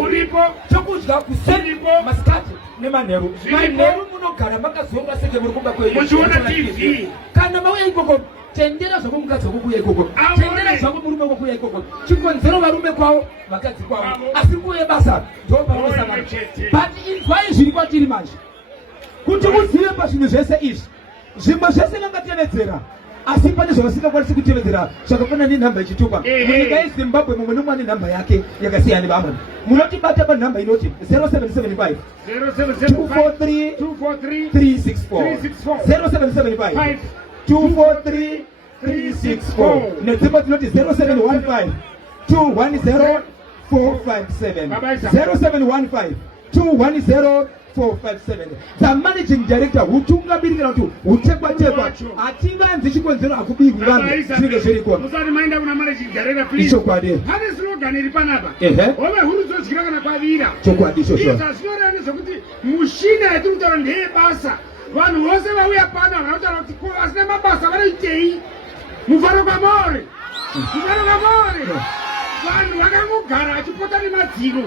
uripo chokudya kusenipo masikati nemanheru manheru munogara makazonga senge muri kumba kwenyu muchiona TV kana mauya ikoko tendera zvako mukadzi wako kuya ikoko tendera zvako murume wako kuya ikoko chikonzero varume kwavo vakadzi kwavo asi kuye basa ndopanosangana but inzwai zviri kwatiri manje kuti uzive pazvinhu zvese izvi zvimwe zvese vangatevedzera asi pane zvavasingakwanisi kutevedzera zvakafanana nenhamba ichitukwa munyika yeZimbabwe mumwe nomwe ane nhamba yake yakasiyana nevamwe munotibata panhamba inoti 0775 243 364 0775 243 364 nedzimwe dzinoti 0715 210 457 0715 210 457 the managing director hutungamirira kuti hutekwa-tekwa hativanzi chikonzero hakubirwi vanhu zvinenge zviriko musati maenda kuna managing director please chokwadi pane slogan iri panapa ove huru dzodyira kana kwavira chokwadi izvo zvinoreva nezvekuti mushina yatiri kutaura ndeyebasa vanhu vose vauya pano vanotaura kuti vasina mabasa vanoitei mufaro kwamore vanhu vakangogara achipota nemadziro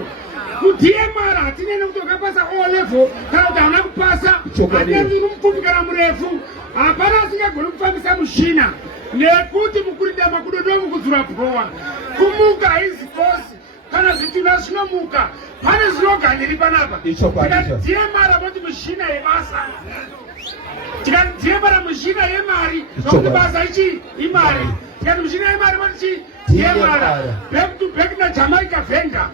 kudhiemara hatinene kuti wakapasa o level kana kuti hauna kupasa hatinenge mupfupi kana murefu hapana asingagoni kufambisa mushina nekuti mukuridama kudodomu kudzura bhowa kumuka haizi kosi kana zvituna zvinomuka pane slogan iri panapa tikadhiemara moti mushina yebasa tikadhiemara mushina yemari nokuti basa ichi imari tikati mushina yemari moti chi dhiemara back to back na Jamaica venga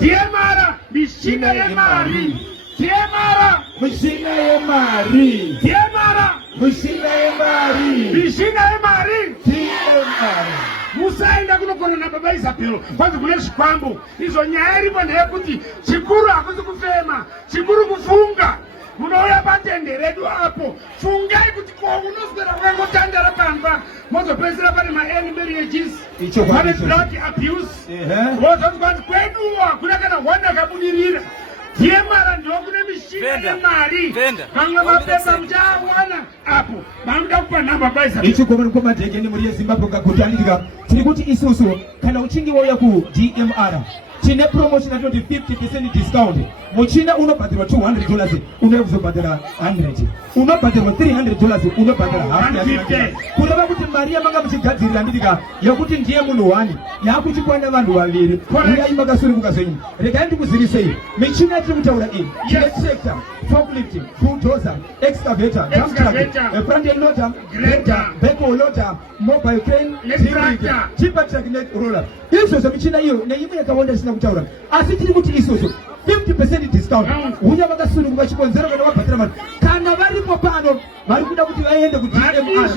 dhiemara mishina yemari dhiemara mishina yemari dhiemara mishina yemari mishina yemari dhiemara musaenda kunogona nababa Isabel kwanzi kune zvikwambo izvo nyaya iripo ndeyekuti chikuru hakusi kufema chikuru kufunga munouya patende redu apo fungai kuti ko unoswera kwangotandara pamba mozopedzera pane ma-end marriages pane drug abuse wozoti kwanzi kweduwa kuna kana hwana akabudirira dhiemara ndokune mishina yemari vamwe mapepa muchawana apo mamuda kupa nhamba baisa ichigomani kwamadhekeni muri yeZimbabwe kakutandika tiri kuti isusu kana uchinge wauya kuDMR tine promotion atoti 50% discount muchina unobhadharwa $200 unouya kuzobhadhara 100 unobhadharwa $300 unobhadhara half yake kureva kuti mari yamanga muchigadzirira nditika yakuti ndiye munhu wani yakuchikwana vanhu vaviri uyai makasununguka zvenyu regai ndikuzivisei michina yatiri kutaura iyi tractor forklift bulldozer excavator dump truck front end loader grader backhoe loader mobile crane tipper truck net roller izvozvo michina iyo neimwe yakawanda isina kutaura asi tiri kuti isusu 50% discount uya vakasununguka chikonzero kana wabhatira vanhu kana varipo pano vari kuda kuti vaende kuDMR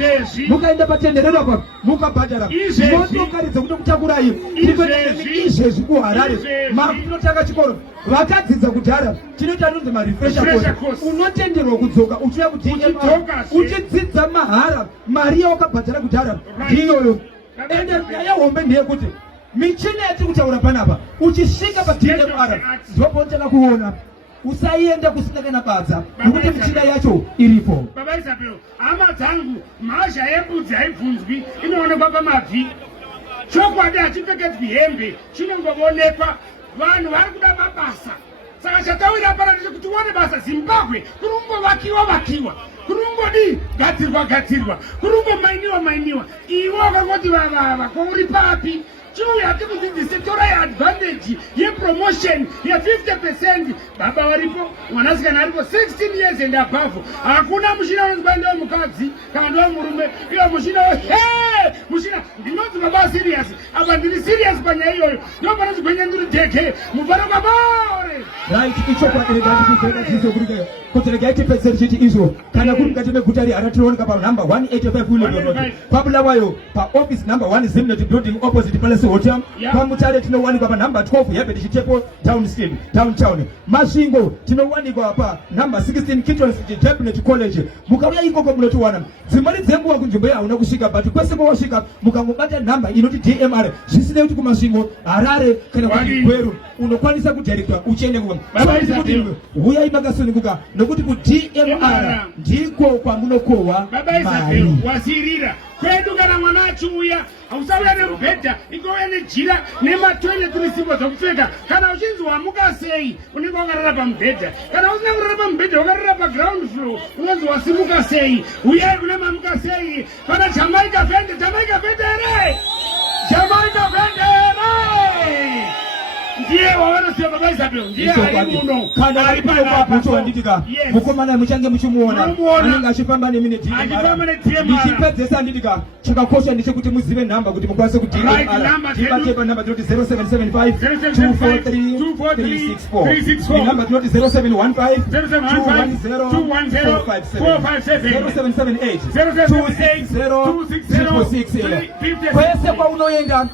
mukaenda patenderero apa mukabhadhara motokari dzekuda kutakurai izvezvi kuHarare makunotanga chikoro vakadzidza kudhara tinoita nonzi marefresher course unotenderwa kudzoka uchiuya kuDMR uchidzidza mahara mari yawakabhadhara kudhara ndiyoyo ende yahombe ndeyekuti michina yatiri kutaura panapa uchisvika paDMR ndopotanga kuona usaienda kusina kana badza nokuti michina yacho iripo. Baba Isabel, hama dzangu mhazha yembudzi haibvunzwi inoonekwa pamabvi chokwadi hachipfekedzwi hembe chinongoonekwa vanhu vari kuda mabasa saka chatawira pana ndechekuti uone basa Zimbabwe kuri kungovakiwa kurungodi gadzirwa kurungomainiwa iwe wakangoti vavava kouri papi chiuya tikudzidzise torai advantage yepromotion ye 50%. Baba waripo mwanasikana aripo 16 years and above hakuna mushina unonzwa ndewe mukadzi kana ndewe murume iyo mushina mushina ndinonzi baba serious apa ndiri serious panyaya iyoyo ndopanozi kwenye ndiri deke mubvara kwamore right ichokwaeaazizokurika kuti regai tipedzeri chiti izvo kana kuri mukati meguta rihara tinooneka panhamba 185 Willow Road pabulawayo paoffice number 1 Zimnet building opposite Palace Hotel pamutare tinowanikwa panhamba 12 Herbert Chitepo downtown masvingo tinowanikwa panhamba 16 Kitron Street Development College mukauya ikoko munotiwana dzimari dzenguva kunzvimbo yahauna kusvika but kwese kwawasvika mukangobata nhamba inoti DMR zvisinei kuti kumasvingo Harare kana kuti Gweru unokwanisa kudhairektwa uchiende kuva huyai makasununguka nokuti kuDMR ndiko kwamunokohwa mari. Baba Isabel wasirira kwedu kana mwana achiuya hausauya nemubhedha ikouya nejira nematoileti nesimbo dzokupfeka. Kana uchinzi wamuka sei unenge wakarara pamubhedha, kana usina kurara pamubhedha wakarara paground floor unonzi wasimuka sei. Uyai kune mamuka sei. Kana Jamaica vende here, Jamaica vende here. Ndiye wawanasiya baba Isabel, ndiye ari muno. Kana ari pano paputo nditika mukomana muchange muchimuona anenge achifamba nemine DMR. Ndichipedzesa nditika chakakosha ndechekuti muzive namba kuti mukwanise kuti tibatepa namba dzinoti 0775 243 364 namba dzinoti 0715 210 457 0778 260 666. Kwese kwa unoenda